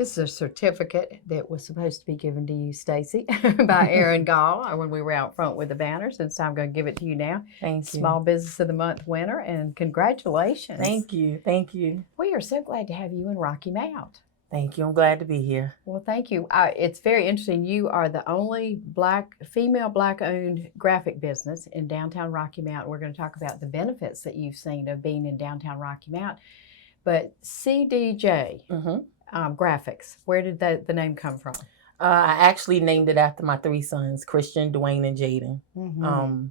This is a certificate that was supposed to be given to you, Stacy, by Aaron Gall when we were out front with the banners. And so I'm going to give it to you now. Thank you. Small Business of the Month winner, and congratulations. Thank you. Thank you. We are so glad to have you in Rocky Mount. Thank you. I'm glad to be here. Well, thank you. It's very interesting. You are the only female Black-owned graphic business in downtown Rocky Mount. We're going to talk about the benefits that you've seen of being in downtown Rocky Mount. But CDJ Graphics, where did the name come from? I actually named it after my 3 sons, Christian, Dwayne, and Jaden.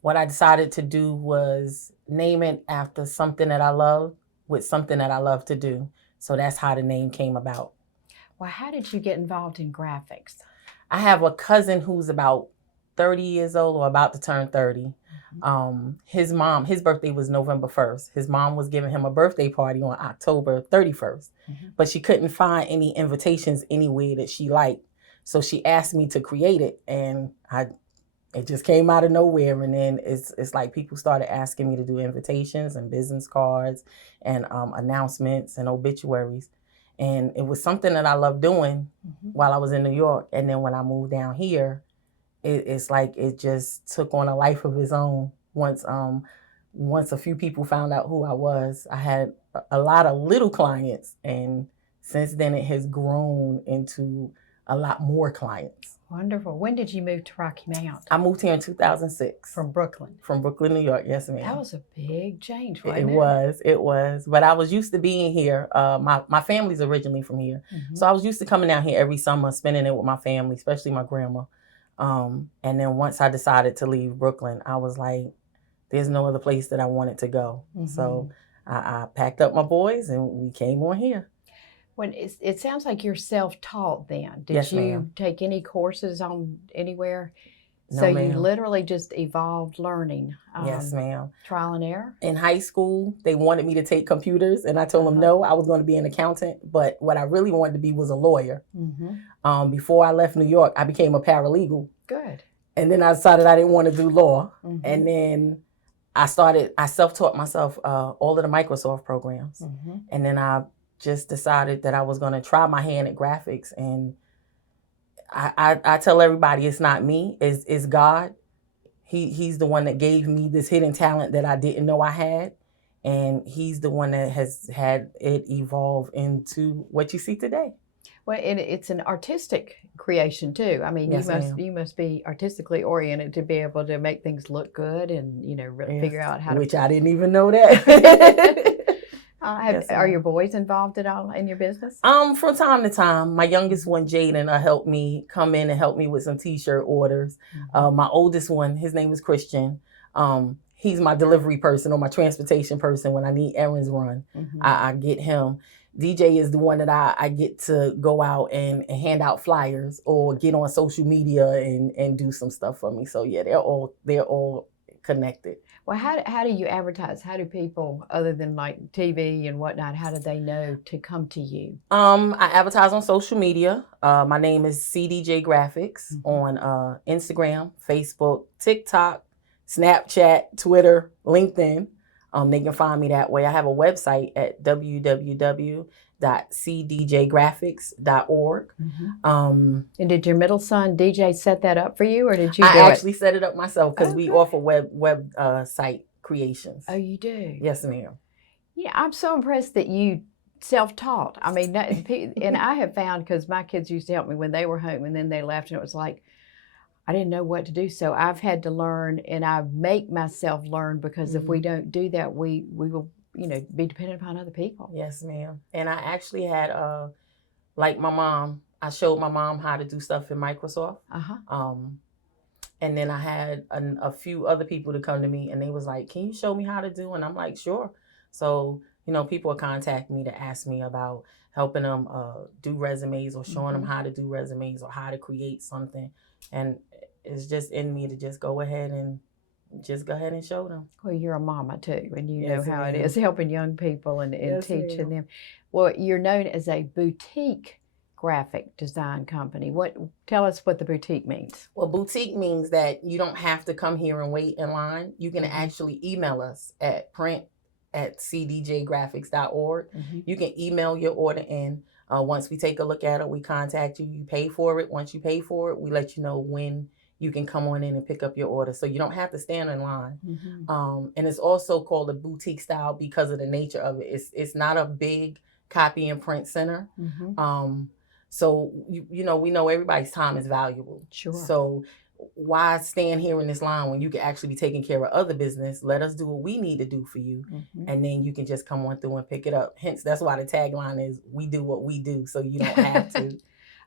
What I decided to do was name it after something that I love with something that I love to do. So that's how the name came about. Well, how did you get involved in graphics? I have a cousin who's about 30 years old or about to turn 30. His birthday was November 1st. His mom was giving him a birthday party on October 31st, but she couldn't find any invitations anywhere that she liked. So she asked me to create it, and it just came out of nowhere. And then it's like people started asking me to do invitations and business cards and announcements and obituaries. And it was something that I loved doing while I was in New York. And then when I moved down here, it's like it just took on a life of its own. Once a few people found out who I was, I had a lot of little clients, and since then it has grown into a lot more clients. Wonderful. When did you move to Rocky Mount? I moved here in 2006. From Brooklyn? From Brooklyn, New York, yes ma'am. That was a big change, wasn't it? It was. But I was used to being here. My family's originally from here. So I was used to coming down here every summer, spending it with my family, especially my grandma. And then once I decided to leave Brooklyn, I was like, there's no other place that I wanted to go. So I packed up my boys and we came on here. When it sounds like you're self-taught then. Did Yes, you ma'am. take any courses on anywhere? No, So you ma'am. literally just evolved learning. Yes, ma'am. Trial and error? In high school, they wanted me to take computers, and I told them no, I was going to be an accountant. But what I really wanted to be was a lawyer. Before I left New York, I became a paralegal. Good. And then I decided I didn't want to do law. And then I self-taught myself all of the Microsoft programs. And then I just decided that I was going to try my hand at graphics. And I tell everybody it's not me, it's God. He's the one that gave me this hidden talent that I didn't know I had. And he's the one that has had it evolve into what you see today. Well, and it's an artistic creation too. I mean, Yes, you must be artistically oriented to be able to make things look good and really figure out how to. Which I didn't even know that. Are your boys involved at all in your business? From time to time. My youngest one, Jaden, will come in and help me with some T-shirt orders. My oldest one, his name is Christian. He's my delivery person or my transportation person when I need errands run. I get him. DJ is the one that I get to go out and hand out flyers or get on social media and do some stuff for me. So yeah, they're all connected. Well, how do you advertise? How do people, other than like TV and whatnot, how do they know to come to you? I advertise on social media. My name is CDJ Graphics on Instagram, Facebook, TikTok, Snapchat, Twitter, LinkedIn. They can find me that way. I have a website at www.cdjgraphics.org. And did your middle son, DJ, set that up for you, or did you do it? I actually set it up myself because we offer web site creations. Oh, you do? Yes, ma'am. Yeah, I'm so impressed that you self-taught. I mean, and I have found, because my kids used to help me when they were home, and then they left, and it was like, I didn't know what to do. So I've had to learn, and I make myself learn, because if we don't do that, we will, be dependent upon other people. Yes, ma'am. And I actually had, like my mom, I showed my mom how to do stuff in Microsoft. And then I had a few other people to come to me, and they was like, can you show me how to do? And I'm like, sure. So, people will contact me to ask me about helping them do resumes or showing them how to do resumes or how to create something. And it's just in me to just go ahead and show them. Well, you're a mama too, and you know Yes, how ma'am. it is helping young people and Yes, teaching ma'am. them. Well, you're known as a boutique graphic design company. Tell us what the boutique means. Well, boutique means that you don't have to come here and wait in line. You can actually email us at print@cdjgraphics.org. You can email your order in. Once we take a look at it, we contact you. You pay for it. Once you pay for it, we let you know when you can come on in and pick up your order. So you don't have to stand in line. And it's also called a boutique style because of the nature of it. It's not a big copy and print center. So, we know everybody's time is valuable. Sure. So why stand here in this line when you can actually be taking care of other business? Let us do what we need to do for you. And then you can just come on through and pick it up. Hence, that's why the tagline is, we do what we do, so you don't have to.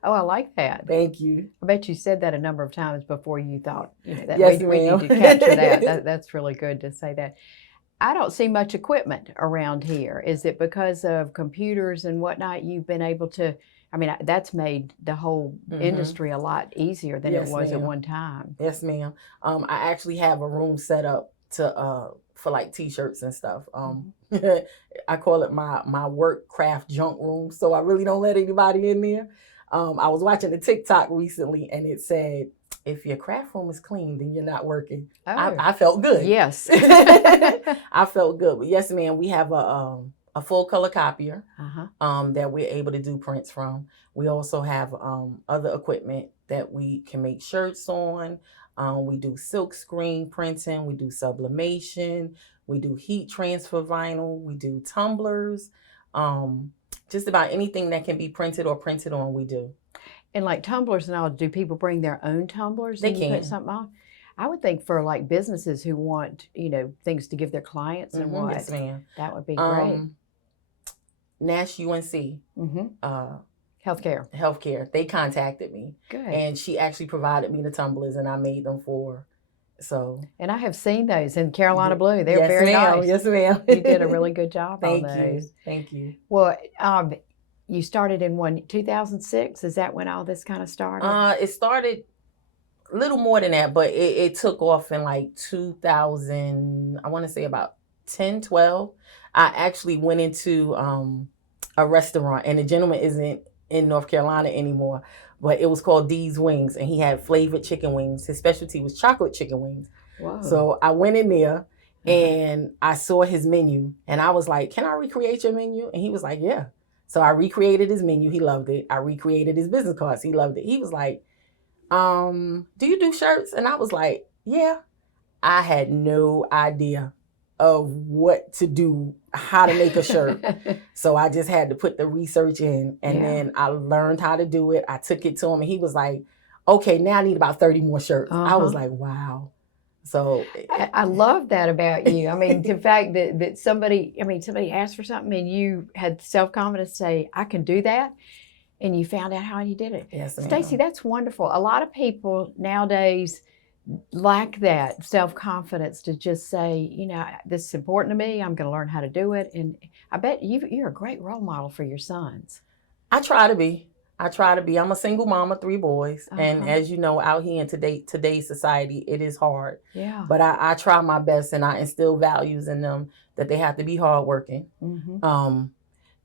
Oh, I like that. Thank you. I bet you said that a number of times before you thought, that Yes, we ma'am. need to capture that. That's really good to say that. I don't see much equipment around here. Is it because of computers and whatnot you've been able to, that's made the whole industry a lot easier than Yes, it was ma'am. at one time. Yes, ma'am. I actually have a room set up to for like t-shirts and stuff. I call it my work craft junk room. So I really don't let anybody in there. I was watching a TikTok recently and it said, if your craft room is clean, then you're not working. Oh. I felt good. Yes. I felt good. But yes, ma'am, we have a full color copier that we're able to do prints from. We also have other equipment that we can make shirts on. We do silk screen printing. We do sublimation. We do heat transfer vinyl. We do tumblers. Just about anything that can be printed or printed on, we do. And like tumblers and all, do people bring their own tumblers? They and you can. put something on? I would think for like businesses who want, things to give their clients and what. Yes, ma'am. That would be great. Nash UNC. Healthcare. They contacted me. Good. And she actually provided me the tumblers and I made them for her. So. And I have seen those in Carolina Blue. They're yes, very ma'am. nice. Yes, ma'am. You did a really good job on those. Thank you. Thank you. Well, you started in 2006? Is that when all this kind of started? It started a little more than that, but it took off in like 2000, I want to say about 10, 12. I actually went into a restaurant and the gentleman isn't in North Carolina anymore, but it was called D's Wings and he had flavored chicken wings. His specialty was chocolate chicken wings. Whoa. So I went in there and I saw his menu and I was like, can I recreate your menu? And he was like, yeah. So I recreated his menu. He loved it. I recreated his business cards. He loved it. He was like, do you do shirts? And I was like, yeah. I had no idea of what to do, how to make a shirt. So I just had to put the research in and then I learned how to do it. I took it to him and he was like, okay, now I need about 30 more shirts. I was like, wow. So I love that about you. The fact that somebody asked for something and you had self-confidence to say, I can do that. And you found out how you did it. Yes, ma'am. Stacey, that's wonderful. A lot of people nowadays lack that self-confidence to just say, this is important to me. I'm going to learn how to do it. And I bet you're a great role model for your sons. I try to be. I'm a single mom of 3 boys. And as you know, out here in today's society, it is hard. Yeah. But I try my best and I instill values in them that they have to be hardworking.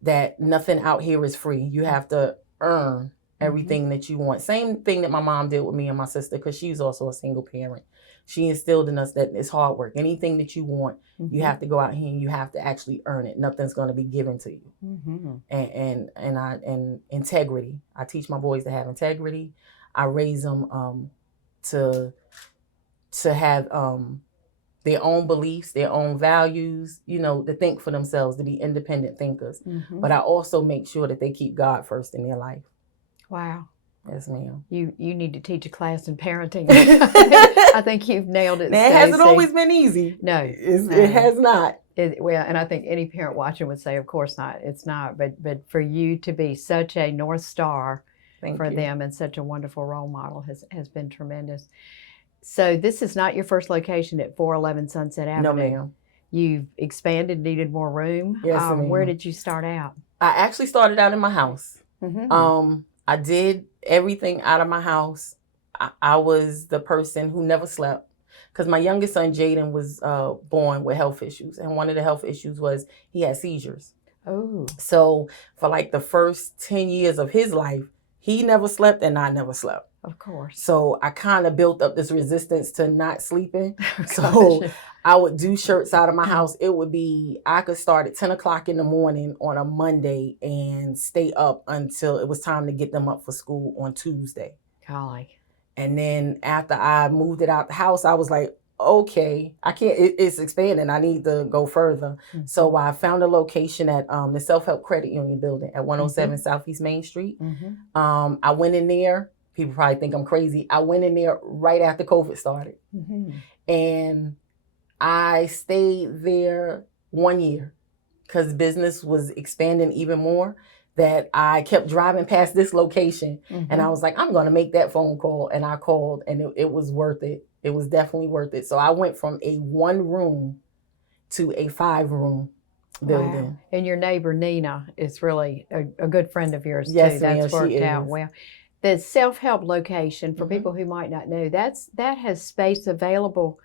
That nothing out here is free. You have to earn everything that you want. Same thing that my mom did with me and my sister, because she's also a single parent. She instilled in us that it's hard work. Anything that you want, you have to go out here and you have to actually earn it. Nothing's going to be given to you. And integrity. I teach my boys to have integrity. I raise them to have their own beliefs, their own values, to think for themselves, to be independent thinkers. But I also make sure that they keep God first in their life. Wow. Yes, ma'am. You need to teach a class in parenting. I think you've nailed it, Now, it hasn't always been easy. No. It has not. And I think any parent watching would say, of course not. It's not. But for you to be such a North Star for them and such a wonderful role model has been tremendous. So this is not your first location at 411 Sunset Avenue. No, ma'am. You've expanded, needed more room. Yes, ma'am. Where did you start out? I actually started out in my house. I did everything out of my house. I was the person who never slept because my youngest son, Jaden, was born with health issues. And one of the health issues was he had seizures. Oh. So for like the first 10 years of his life, he never slept and I never slept. Of course. So I kind of built up this resistance to not sleeping. Oh, So gosh. I would do shirts out of my house. It would be, I could start at 10 o'clock in the morning on a Monday and stay up until it was time to get them up for school on Tuesday. Golly. And then after I moved it out the house, I was like, okay, I can't, it's expanding. I need to go further. Mhm. So I found a location at the Self-Help Credit Union building at 107 Southeast Main Street. Mhm. I went in there. People probably think I'm crazy. I went in there right after COVID started. Mhm. And I stayed there 1 year because business was expanding even more, that I kept driving past this location. And I Mhm. was like, I'm going to make that phone call. And I called, and it was worth it. It was definitely worth it. So I went from a 1-room to a 5-room building. Wow. And your neighbor Nina is really a good friend of yours Yes, too. ma'am, That's she worked out is. well. The self-help location, for Mhm. people who might not know, that has space available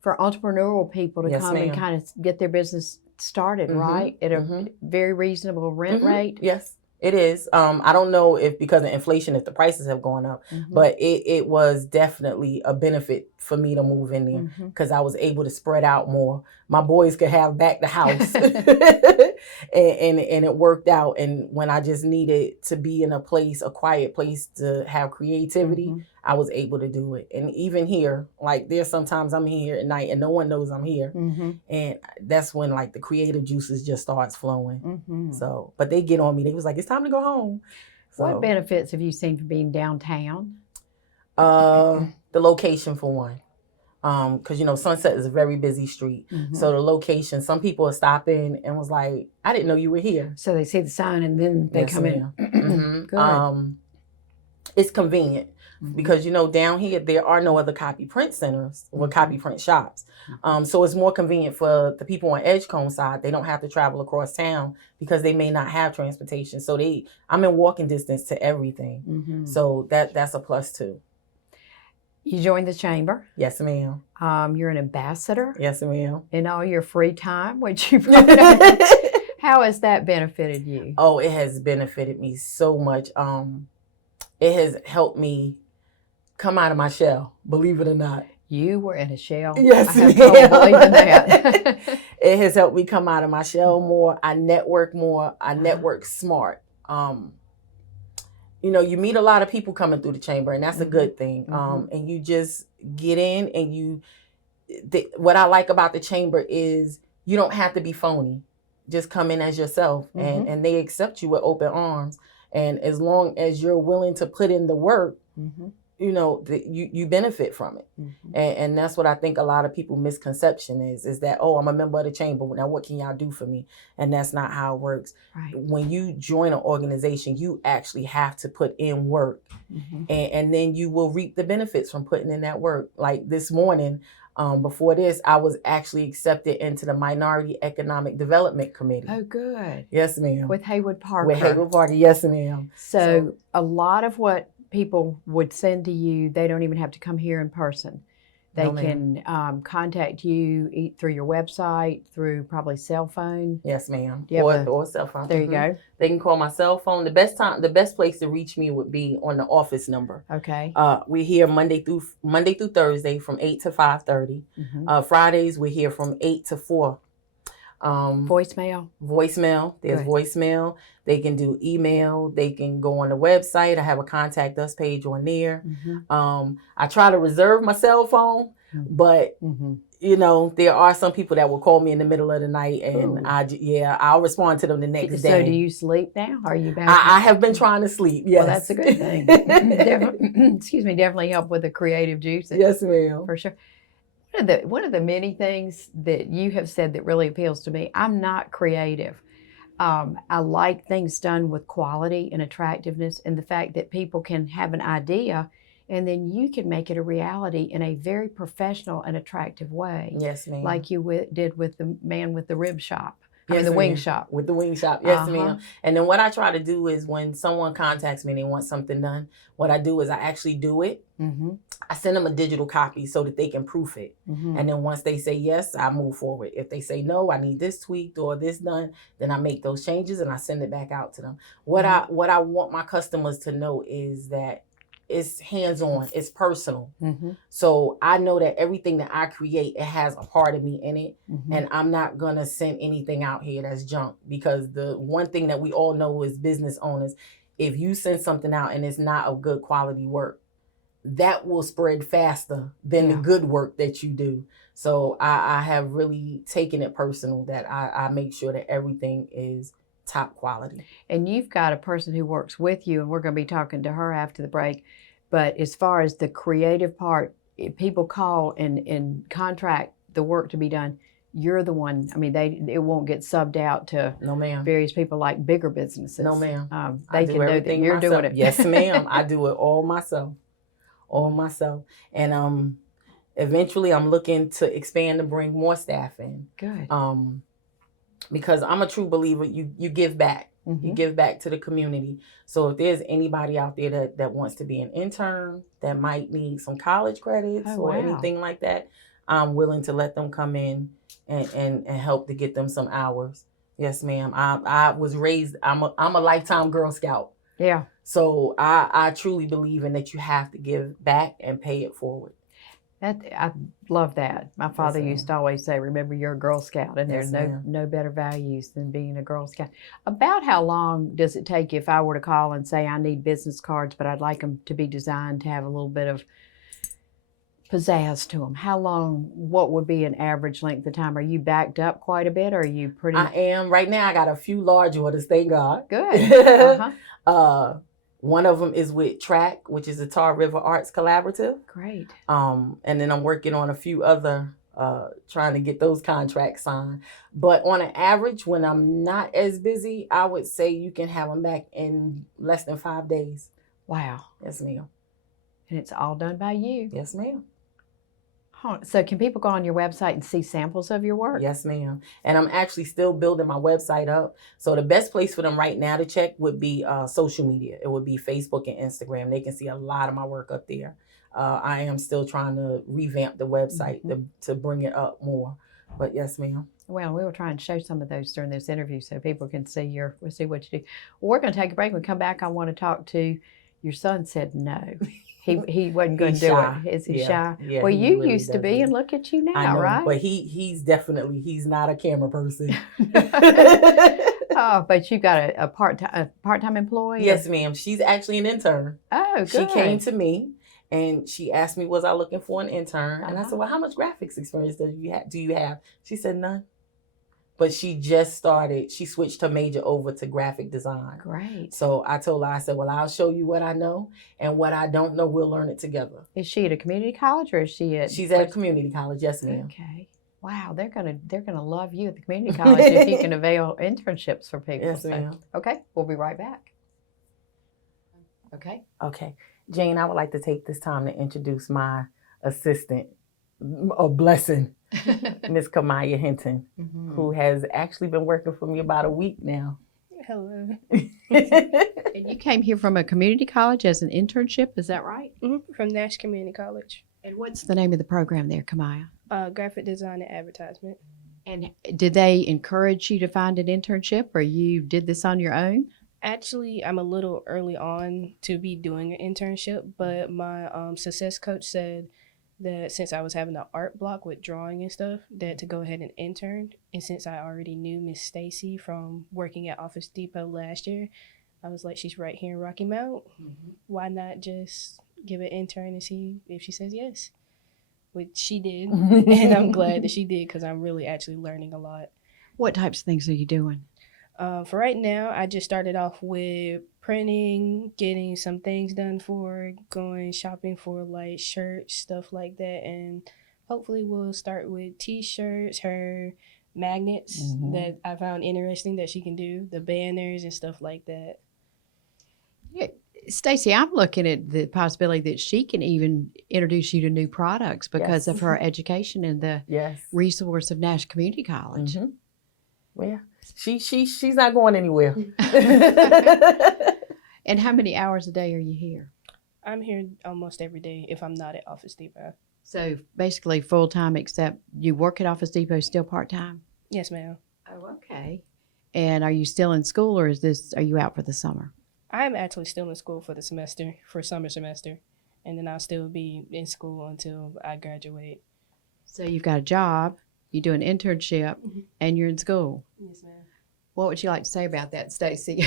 for entrepreneurial people to Yes, come and ma'am. kind of get their business started, Mhm. right? At a Mhm. very reasonable rent Mhm. rate. Yes, it is. I don't know if because of inflation, if the prices have gone up, Mhm. but it was definitely a benefit for me to move in there Mhm. because I was able to spread out more. My boys could have back the house, and it worked out. And when I just needed to be in a place, a quiet place to have creativity, Mhm. I was able to do it. And even here, like there's sometimes I'm here at night and no one knows I'm here. Mhm. And that's when like the creative juices just starts flowing. Mhm. So, but they get on me. They was like, it's time to go home. What So, benefits have you seen from being downtown? the location for one. Because Sunset is a very busy street. Mhm. So the location, some people are stopping and was like, I didn't know you were here. So they see the sign and then they Yes, come ma'am. in. Good. It's convenient Mhm. because down here there are no other copy print centers or Mhm. copy print shops. So it's more convenient for the people on Edgecombe side. They don't have to travel across town because they may not have transportation. So I'm in walking distance to everything. Mhm. So that's a plus too. You joined the chamber. Yes, ma'am. You're an ambassador Yes, ma'am. in all your free time, which you probably don't. How has that benefited you? Oh, it has benefited me so much. It has helped me come out of my shell, believe it or not. You were in a shell. Yes, I have trouble believing that. It has helped me come out of my shell more. I network more. I network smart. You meet a lot of people coming through the chamber, and that's a good thing. And you just get in, and what I like about the chamber is you don't have to be phony. Just come in as yourself, and they accept you with open arms. And as long as you're willing to put in the work, you benefit from it. And that's what I think a lot of people misconception is that, oh, I'm a member of the chamber. Now what can y'all do for me? And that's not how it works. Right. When you join an organization, you actually have to put in work, and then you will reap the benefits from putting in that work. Like this morning, before this, I was actually accepted into the Minority Economic Development Committee. Oh, good. Yes, ma'am. With Haywood Parker. With Haywood Parker, yes, ma'am. So a lot of what people would send to you, they don't even have to come here in person. They can contact you through your website, through probably cell phone. Yes, ma'am. Or cell phone. There you go. They can call my cell phone. The best place to reach me would be on the office number. Okay. We're here Monday through Thursday from 8 to 5:30. Fridays we're here from 8 to 4. Voicemail. There's Good. voicemail. They can do email. They can go on the website. I have a contact us page on there. I try to reserve my cell phone, but there are some people that will call me in the middle of the night, and I'll respond to them the next day. So do you sleep now? Are you back? I have been trying to sleep. Yes. Well, that's a good thing. Definitely help with the creative juices. Yes, ma'am. For sure. One of the many things that you have said that really appeals to me, I'm not creative. I like things done with quality and attractiveness, and the fact that people can have an idea and then you can make it a reality in a very professional and attractive way. Yes, ma'am. Like you did with the man with the rib shop. Yes, the wing ma'am. shop. With the wing shop. Yes, ma'am. And then what I try to do is when someone contacts me and they want something done, what I do is I actually do it. I send them a digital copy so that they can proof it. And then once they say yes, I move forward. If they say no, I need this tweaked or this done, then I make those changes and I send it back out to them. What I want my customers to know is that it's hands-on, it's personal. Mm-hmm. So I know that everything that I create, it has a part of me in it. Mm-hmm. And I'm not going to send anything out here that's junk, because the one thing that we all know as business owners, if you send something out and it's not of good quality work, that will spread faster than the good work that you do. So I have really taken it personal that I make sure that everything is top quality. And you've got a person who works with you, and we're going to be talking to her after the break. But as far as the creative part, if people call and contract the work to be done, you're the one. I mean, it won't get subbed out to No, ma'am. various people like bigger businesses. No, ma'am. They can know that you're doing it. Yes, ma'am. I do it all myself. All myself. And eventually I'm looking to expand and bring more staff in. Good. Because I'm a true believer, you give back. Mm-hmm. You give back to the community. So if there's anybody out there that wants to be an intern, that might need some college credits or anything like that, I'm willing to let them come in and help to get them some hours. Yes, ma'am. I was raised, I'm a lifetime Girl Scout. Yeah. So I truly believe in that you have to give back and pay it forward. I love that. My father used to always say, remember, you're a Girl Scout, and there's no better values than being a Girl Scout. About how long does it take if I were to call and say I need business cards, but I'd like them to be designed to have a little bit of pizzazz to them? How long, what would be an average length of time? Are you backed up quite a bit, or are you pretty? I am. Right now, I got a few large orders, thank God. Good. One of them is with TRAC, which is the Tar River Arts Collaborative. Great. And then I'm working on a few other, trying to get those contracts signed. But on an average, when I'm not as busy, I would say you can have them back in less than 5 days. Wow. Yes, ma'am. And it's all done by you. Yes, ma'am. So can people go on your website and see samples of your work? Yes, ma'am. And I'm actually still building my website up. So the best place for them right now to check would be social media. It would be Facebook and Instagram. They can see a lot of my work up there. I am still trying to revamp the website to bring it up more. But yes, ma'am. Well, we will try and show some of those during this interview so people can see what you do. Well, we're going to take a break. When we come back, I want to talk to your son. Said no. He wasn't going to do it. Is he shy? Yeah, well, you really used to be, and look at you now, I know, right? But he's not a camera person. Oh, but you got a part-time employee? Yes, ma'am. She's actually an intern. Oh, good. She came to me and she asked me, was I looking for an intern? And I said, well, how much graphics experience do you have? She said, none. But she just started. She switched her major over to graphic design. Great. So I told her, I said, well, I'll show you what I know, and what I don't know, we'll learn it together. Is she at a community college, or is she at? She's at a community college. Yes, ma'am. Okay. Wow, they're gonna love you at the community college if you can avail internships for people. Yes, ma'am. Okay, we'll be right back. Okay. Jane, I would like to take this time to introduce my assistant, a blessing, Miss Kamaya Hinton, who has actually been working for me about a week now. Hello. And you came here from a community college as an internship, is that right? Mm-hmm. From Nash Community College. And what's the name of the program there, Kamaya? Graphic design and advertisement. And did they encourage you to find an internship, or you did this on your own? Actually, I'm a little early on to be doing an internship, but my success coach said that since I was having an art block with drawing and stuff, that to go ahead and intern. And since I already knew Miss Stacy from working at Office Depot last year, I was like, she's right here in Rocky Mount. Why not just give an intern and see if she says yes? Which she did. And I'm glad that she did, because I'm really actually learning a lot. What types of things are you doing? For right now, I just started off with printing, getting some things done for, going shopping for like shirts, stuff like that. And hopefully we'll start with t-shirts, her magnets that I found interesting that she can do, the banners and stuff like that. Yeah. Stacy, I'm looking at the possibility that she can even introduce you to new products because of her education in the resource of Nash Community College. Well, she's not going anywhere. And how many hours a day are you here? I'm here almost every day if I'm not at Office Depot. So basically full-time, except you work at Office Depot still part-time? Yes, ma'am. Oh, okay. And are you still in school, or are you out for the summer? I'm actually still in school for summer semester, and then I'll still be in school until I graduate. So you've got a job, you do an internship, and you're in school. Yes, ma'am. What would you like to say about that, Stacy?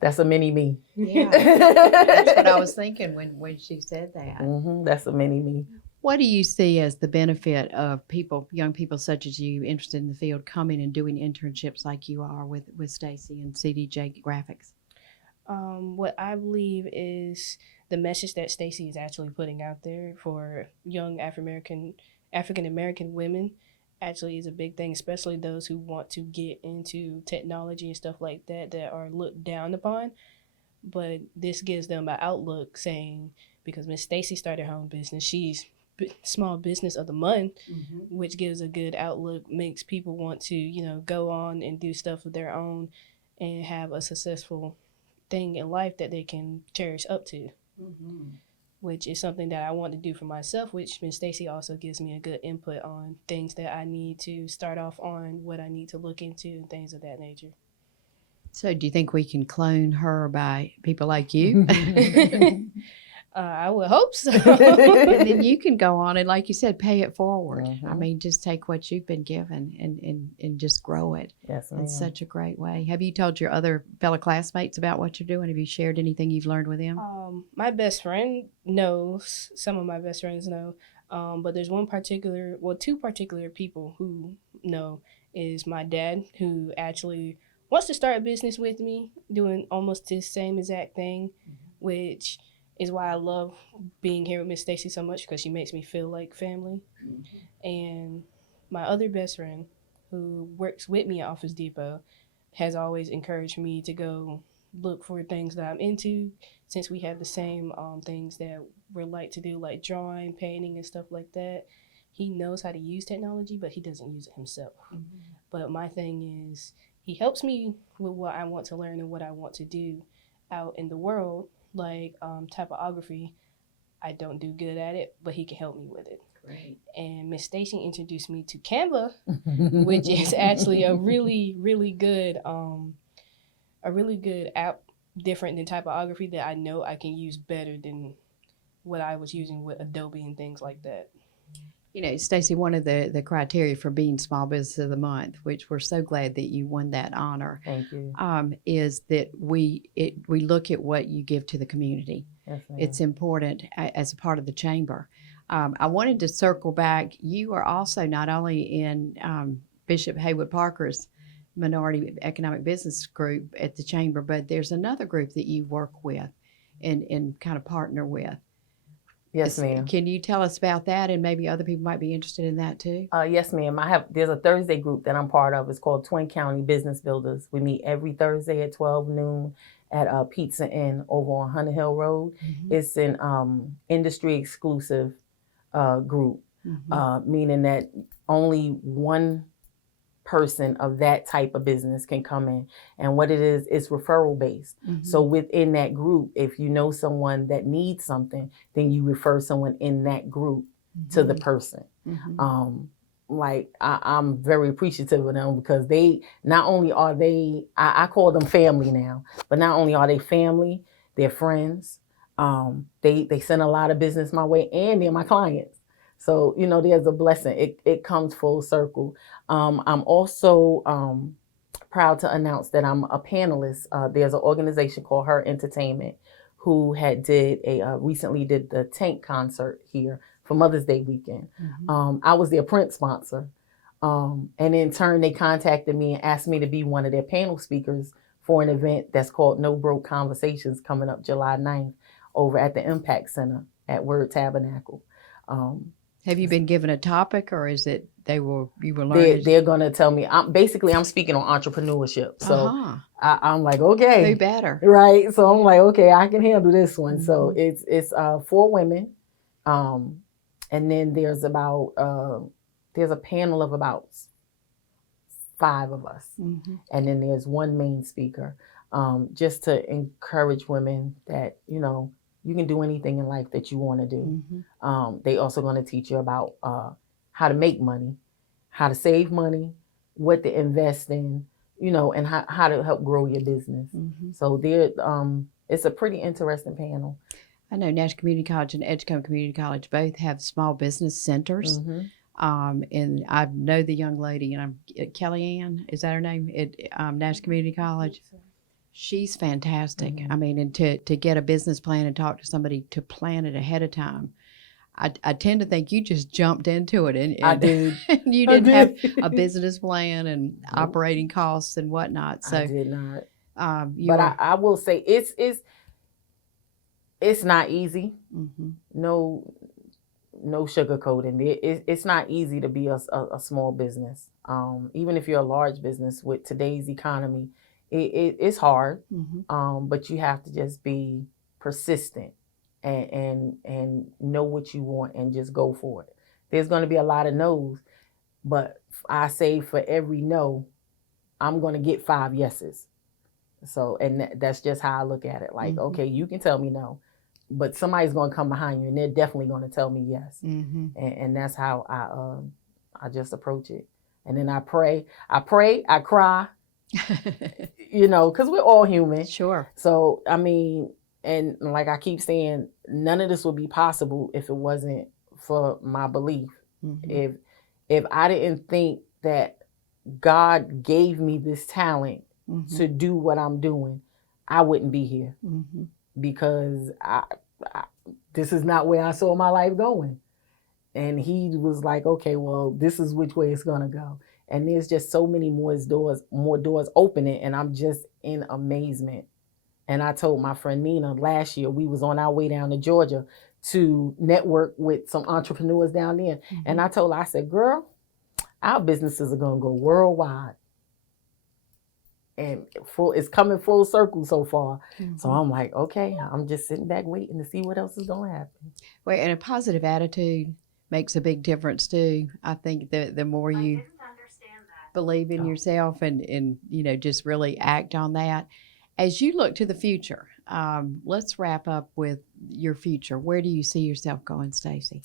That's a mini me. Yeah, that's what I was thinking when she said that. That's a mini me. What do you see as the benefit of young people such as you, interested in the field, coming and doing internships like you are with Stacy and CDJ Graphics? What I believe is the message that Stacy is actually putting out there for young African American women actually is a big thing, especially those who want to get into technology and stuff like that are looked down upon. But this gives them an outlook saying, because Miss Stacy started her own business, she's small business of the month, which gives a good outlook, makes people want to, go on and do stuff of their own and have a successful thing in life that they can cherish up to. Which is something that I want to do for myself, which Miss Stacy also gives me a good input on things that I need to start off on, what I need to look into, and things of that nature. So do you think we can clone her by people like you? I would hope so. And then you can go on and, like you said, pay it forward. I mean, just take what you've been given and just grow it. Yes, ma'am. In such a great way. Have you told your other fellow classmates about what you're doing? Have you shared anything you've learned with them? My best friend knows. Some of my best friends know. But there's two particular people who know. Is my dad, who actually wants to start a business with me, doing almost the same exact thing, which is why I love being here with Miss Stacy so much, because she makes me feel like family. And my other best friend, who works with me at Office Depot, has always encouraged me to go look for things that I'm into, since we have the same things that we like to do, like drawing, painting, and stuff like that. He knows how to use technology, but he doesn't use it himself. But my thing is, he helps me with what I want to learn and what I want to do out in the world, like typography. I don't do good at it, but he can help me with it. Great. And Miss Stacy introduced me to Canva, which is actually a really, really good app, different than typography, that I know I can use better than what I was using with Adobe and things like that. You know, Stacy, one of the criteria for being Small Business of the Month, which we're so glad that you won that honor, Thank you. Is that we look at what you give to the community. Yes, ma'am. It's important as a part of the chamber. I wanted to circle back. You are also not only in Bishop Haywood Parker's Minority Economic Business Group at the chamber, but there's another group that you work with and kind of partner with. Yes, ma'am. Can you tell us about that, and maybe other people might be interested in that too? Yes, ma'am. There's a Thursday group that I'm part of. It's called Twin County Business Builders. We meet every Thursday at 12 noon at Pizza Inn over on Hunter Hill Road. It's an industry exclusive group, meaning that only one person of that type of business can come in. And what it is, it's referral based. So within that group, if you know someone that needs something, then you refer someone in that group to the person. I'm very appreciative of them, because they, not only are they, I call them family now, but not only are they family, they're friends. They send a lot of business my way, and they're my clients. So, there's a blessing. It comes full circle. I'm also proud to announce that I'm a panelist. There's an organization called Her Entertainment who recently did the Tank concert here for Mother's Day weekend. I was their print sponsor. And in turn, they contacted me and asked me to be one of their panel speakers for an event that's called No Broke Conversations, coming up July 9th over at the Impact Center at Word Tabernacle. Have you been given a topic, or is it you were learning? They're going to tell me. I'm speaking on entrepreneurship. So I'm like, okay. Who better? Right. So I'm like, okay, I can handle this one. So it's 4 women. And then there's a panel of about 5 of us. And then there's one main speaker, just to encourage women that, you can do anything in life that you want to do. They also going to teach you about how to make money, how to save money, what to invest in, and how to help grow your business. So they're it's a pretty interesting panel. I know Nash Community College and Edgecombe Community College both have small business centers. And I know the young lady, and Kellyanne, is that her name? At Nash Community College. She's fantastic. I mean, and to get a business plan and talk to somebody to plan it ahead of time. I tend to think you just jumped into it, and I did. you didn't have a business plan and operating costs and whatnot. So I did not. But I will say it's not easy. No sugarcoating. It's not easy to be a small business. Even if you're a large business with today's economy, it's hard. But you have to just be persistent and know what you want and just go for it. There's going to be a lot of no's, but I say for every no, I'm going to get 5 yeses. So, and that's just how I look at it. Like, okay, you can tell me no, but somebody's going to come behind you and they're definitely going to tell me yes. And that's how I just approach it. And then I pray, I cry, you know, because we're all human. Sure. So, I mean, and like I keep saying, none of this would be possible if it wasn't for my belief. If I didn't think that God gave me this talent to do what I'm doing, I wouldn't be here because I this is not where I saw my life going. And he was like, okay, well, this is which way it's gonna go. And there's just so many more doors opening, and I'm just in amazement. And I told my friend Nina last year, we was on our way down to Georgia to network with some entrepreneurs down there. And I told her, I said, girl, our businesses are going to go worldwide. And it's coming full circle so far. So I'm like, okay, I'm just sitting back waiting to see what else is going to happen. Well, and a positive attitude makes a big difference too. I think that the more you believe in yourself and, you know, just really act on that. As you look to the future, let's wrap up with your future. Where do you see yourself going, Stacey?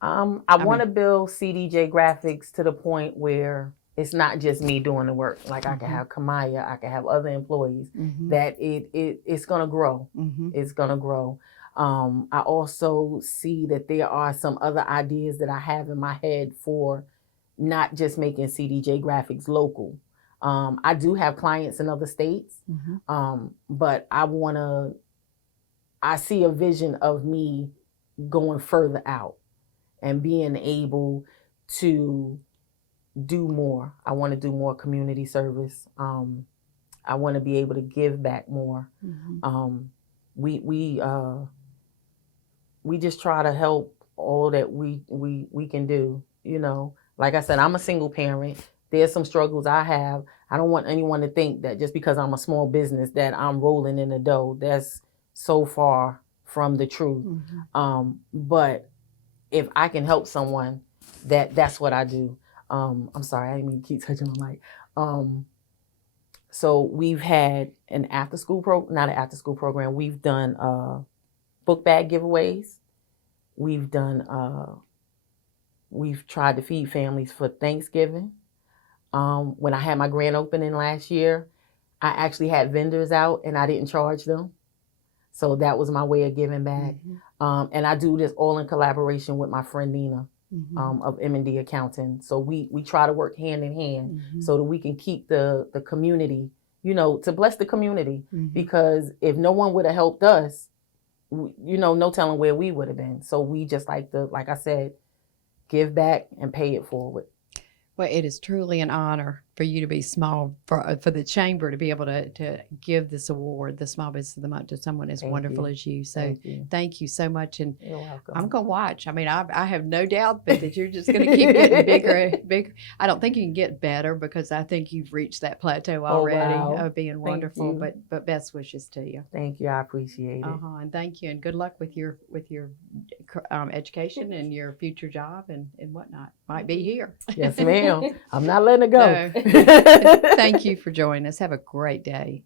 I want to build CDJ graphics to the point where it's not just me doing the work. Like I can have Kamaya, I can have other employees. That it's gonna grow. It's gonna grow. I also see that there are some other ideas that I have in my head for not just making CDJ graphics local. I do have clients in other states, but I see a vision of me going further out and being able to do more. I want to do more community service. I want to be able to give back more. We just try to help all that we can do, you know. Like I said, I'm a single parent. There's some struggles I have. I don't want anyone to think that just because I'm a small business that I'm rolling in the dough. That's so far from the truth. But if I can help someone, that's what I do. I'm sorry, I didn't mean to keep touching my mic. So we've had not an after school program. We've done book bag giveaways. We've tried to feed families for Thanksgiving. When I had my grand opening last year, I actually had vendors out and I didn't charge them. So that was my way of giving back. And I do this all in collaboration with my friend Nina of M&D Accounting. So we try to work hand in hand so that we can keep the community, you know, to bless the community. Because if no one would have helped us, you know, no telling where we would have been. So we just like I said, give back and pay it forward. Well, it is truly an honor for you to be small, for the chamber to be able to give this award, the Small Business of the Month, to someone as wonderful as you. So thank you so much. And you're welcome. I'm going to watch. I mean, I have no doubt that you're just going to keep getting bigger and bigger. I don't think you can get better because I think you've reached that plateau already of being wonderful. But best wishes to you. Thank you. I appreciate it. And thank you. And good luck with your education and your future job and whatnot. Might be here. Yes, ma'am. I'm not letting it go. No. Thank you for joining us. Have a great day.